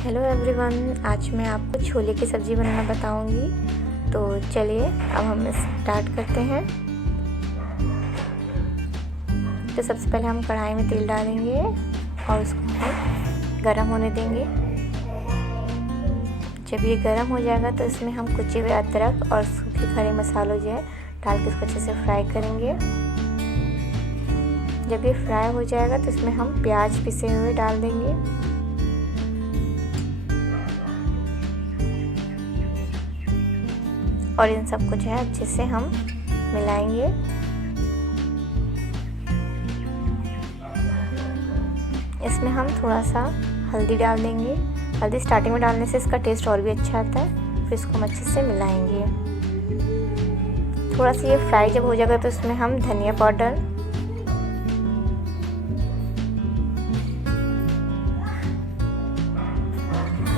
Hello everyone, आज मैं आपको छोले की सब्ज़ी बनाना बताऊंगी। तो चलिए अब हम स्टार्ट करते हैं। तो सबसे पहले हम कढ़ाई में तेल डालेंगे और उसको हम गरम होने देंगे। जब ये गरम हो जाएगा तो इसमें हम कुचे हुए अदरक और सूखे खड़े मसालों जो है डाल के इसको अच्छे से फ्राई करेंगे। जब ये फ्राई हो जाएगा तो इसमें हम प्याज पिसे हुए डाल देंगे। और इन सबको जो है अच्छे से हम मिलाएंगे। इसमें हम थोड़ा सा हल्दी डाल देंगे। हल्दी स्टार्टिंग में डालने से इसका टेस्ट और भी अच्छा आता है। फिर इसको हम अच्छे से मिलाएंगे। थोड़ा सा ये फ्राई जब हो जाएगा तो इसमें हम धनिया पाउडर,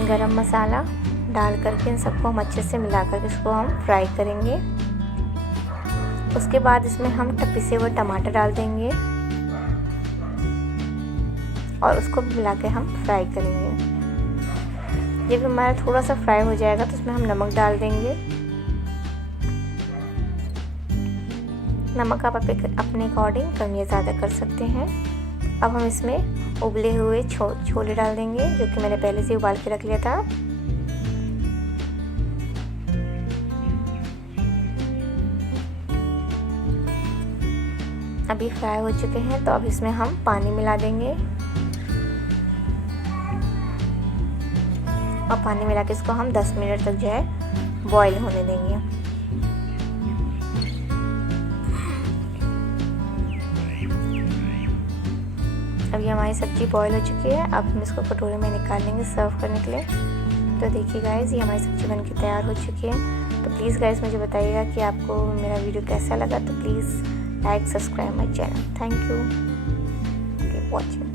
गरम मसाला डाल करके इन सबको हम अच्छे से मिला करके इसको हम फ्राई करेंगे। उसके बाद इसमें हम पिसे हुए टमाटर डाल देंगे और उसको मिला के हम फ्राई करेंगे। जब हमारा थोड़ा सा फ्राई हो जाएगा तो इसमें हम नमक डाल देंगे। नमक आप अपने अकॉर्डिंग कम या ज़्यादा कर सकते हैं। अब हम इसमें उबले हुए छोले डाल देंगे, जो कि मैंने पहले से उबाल के रख लिया था। अभी फ्राई हो चुके हैं तो अब इसमें हम पानी मिला देंगे और पानी मिला के इसको हम 10 मिनट तक जो है बॉईल होने देंगे। अभी हमारी सब्ज़ी बॉईल हो चुकी है। अब हम इसको कटोरे में निकाल लेंगे सर्व करने के लिए। तो देखिए गाइस, ये हमारी सब्ज़ी बनके तैयार हो चुकी है। तो प्लीज़ गाइस मुझे बताइएगा कि आपको मेरा वीडियो कैसा लगा। तो please like, subscribe my channel. Thank you. Keep watching.